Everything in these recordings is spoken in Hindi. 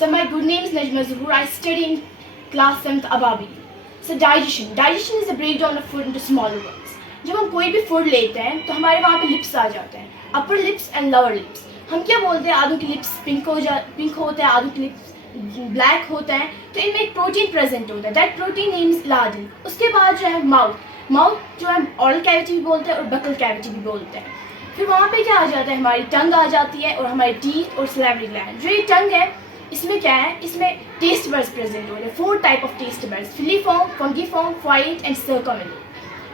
So my good name is Najma Zuhur. I study in class 7th Ababi. So digestion. Digestion is the breakdown of food into smaller ones. जब हम कोई भी फूड लेते हैं तो हमारे वहाँ पे लिप्स आ जाते हैं, upper lips and lower lips. हम क्या बोलते हैं, आधों की लिप्स पिंक होते हैं, आधों की लिप्स ब्लैक होता है. तो इनमें एक प्रोटीन प्रेजेंट होता है. दैट प्रोटीन नेम इज इलादिन. उसके बाद जो है माउथ जो है ऑरल कैविटी भी बोलते हैं और बकल कैविटी भी बोलते हैं. फिर वहाँ पे क्या आ जाता है, हमारी टंग आ जाती है और हमारी टीथ और सैलिवरी ग्लैंड. जो ये टंग है इसमें क्या है, इसमें टेस्ट बड्स प्रेजेंट हो रहे हैं. 4 type of taste buds, filiform, fungiform, फाइट एंड सर्कमिनल.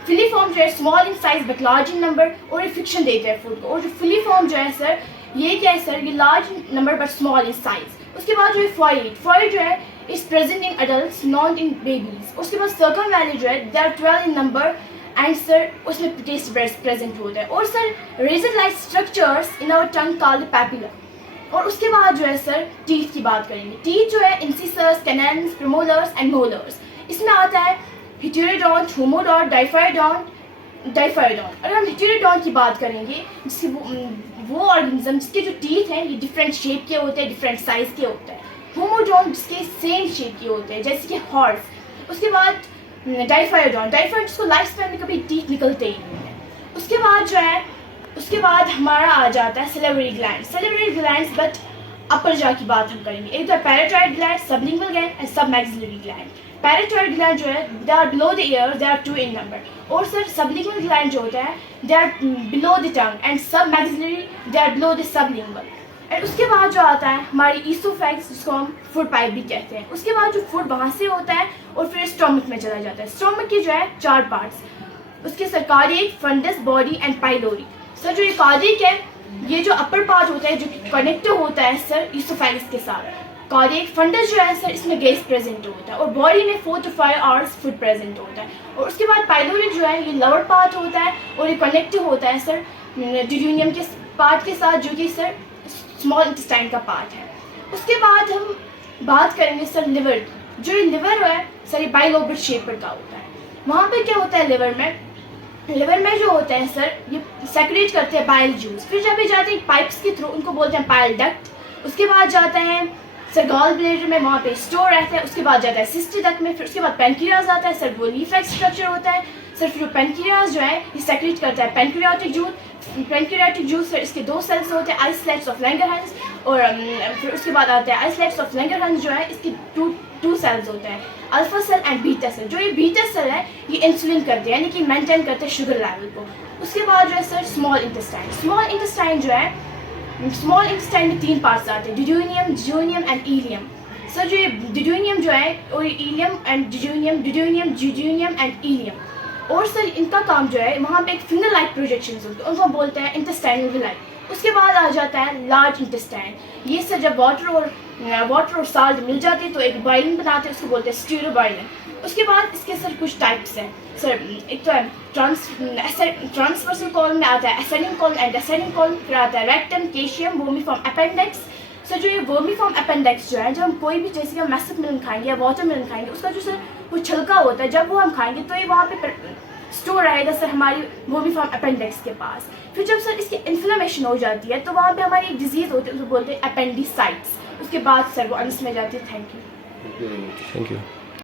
फिलीफॉर्म जो है small in size but large in number और ये फ्रिक्शन देते हैं फूड को. और जो फिलीफॉर्म जो है सर, ये क्या है सर, ये large number but small in size. उसके बाद जो है फाइट जो है is present in adult not in babies. उसके बाद सर्कमिनल जो है they are 12 in number and sir उसमें टेस्ट बड्स प्रेजेंट होते हैं. और sir razor like structures in our tongue called papilla. और उसके बाद जो है सर टीथ की बात करेंगे. टीथ जो है इंसिसर्स, कैनन्स, प्रेमोलर्स एंड मोलर्स. इसमें आता है हिट्यूरोडोंट, होमोडोंट, डाइफाइडोंट. अगर हम हिट्यूरोडोंट की बात करेंगे, जिसकी वो ऑर्गेनिज्म जिसके जो टीथ हैं ये डिफरेंट शेप के होते हैं, डिफरेंट साइज के होते हैं. होमोडोंट जिसके सेम शेप के होते हैं जैसे कि हॉर्स. उसके बाद डाइफाइडोंट जिसको लाइफ स्पैन में कभी टीथ निकलते ही नहीं है. उसके बाद हमारा आ जाता है salivary glands but upper jaw की बात हम करेंगे. एक तो parotid gland, sublingual gland and sub maxillary gland. Parotid gland जो है they are below the ear, they are 2 in number. और सर सबलिंगुअल ग्लैंड जो होता है they are below the tongue and sub maxillary they are below the sublingual. And उसके बाद जो आता है हमारी ईसोफेगस जिसको हम फूड पाइप भी कहते हैं. उसके बाद जो फूड वहाँ से होता है और फिर स्टोमक में चला जाता है. स्टोमक के जो है 4 पार्ट्स, उसके sir cardiac, fundus, body and pylori. Sir जो ये कार्डियक है ये जो अपर पार्ट होता है जो कनेक्ट होता है सर ईसोफेगस के साथ. कार्डियक फंडस जो है सर इसमें गैस प्रेजेंट होता है और बॉडी में 4 to 5 आवर्स फूड प्रेजेंट होता है. और उसके बाद पाइलोरी जो है ये लोअर पार्ट होता है और ये कनेक्ट होता है सर ड्यूडेनियम के पार्ट के साथ जो कि सर स्मॉल इंटेस्टाइन का पार्ट है. उसके बाद हम बात करेंगे सर लिवर की. जो ये लिवर है सर ये बाइलोबेट शेप का होता है. वहाँ पे क्या होता है लिवर में जो होते हैं सर ये सेक्रेट करते हैं बाइल जूस. फिर जब ये जाते हैं पाइप्स के थ्रू, उनको बोलते हैं बाइल डक्ट. उसके बाद जाते हैं सर गॉल ब्लैडर में, वहाँ पे स्टोर रहता है. उसके बाद जाता है सिस्टी डक्ट में. फिर उसके बाद पेनक्रियाज आता है सर, वो लीफ लाइक स्ट्रक्चर होता है सर. फिर पेनक्रियाज जो है ये सेक्रेट करता है पेनक्रियाटिक जूस सर. इसके 2 सेल्स होते हैं, आइसलेट्स ऑफ लैंगरहैंस. और फिर उसके बाद आते हैं आइसलेट्स ऑफ लैंगरहैंस जो है इसके 2 सेल्स होते हैं, alpha cell and beta cell. जो ये बीटा सेल है ये इंसुलिन करते हैं यानी कि मेंटेन करते हैं शुगर लेवल को. उसके बाद जो है सर स्मॉल इंटेस्टाइन जो है स्मॉल इंटेस्टाइन में 3 पार्ट्स आते हैं, डिड्यूनियम एंड इलियम. सर जो ये डिड्यूनियम जो है और इलियम एंड डिड्यूनियम एंड इलियम. और सर इनका काम जो है वहाँ पे एक फिंगर लाइक प्रोजेक्शंस होते हैं, उनको बोलते हैं इंटेस्टाइनल विलाई. उसके बाद आ जाता है लार्ज इंटेस्टाइन. ये सर जब वाटर और साल्ट मिल जाती है तो एक बॉइलिंग बनाते हैं, उसको बोलते हैं स्टीरोबॉइलिंग. उसके बाद इसके सर कुछ टाइप्स हैं सर. एक तो है ट्रांसवर्सल कॉलम में आता है ascending column and descending column. फिर आता है रेक्टम, केशियम, वर्मीफॉर्म अपेंडिक्स. सर जो ये वर्मीफॉर्म अपेंडिक्स जो है जब हम कोई भी जैसे कि हम मैसअप मिलन खाएंगे या वाटरमेलन खाएंगे, उसका जो सर वो छिलका होता है जब वो हम खाएंगे तो ये वहाँ पे स्टोर रहेगा सर हमारी वर्मीफॉर्म अपेंडिक्स के पास. फिर जब सर इसकी इन्फ्लेमेशन हो जाती है तो वहाँ पे हमारी एक डिजीज़ होती है उसको बोलते हैं अपेंडिसाइट्स. उसके बाद सर वो अंश में जाती है. Thank you.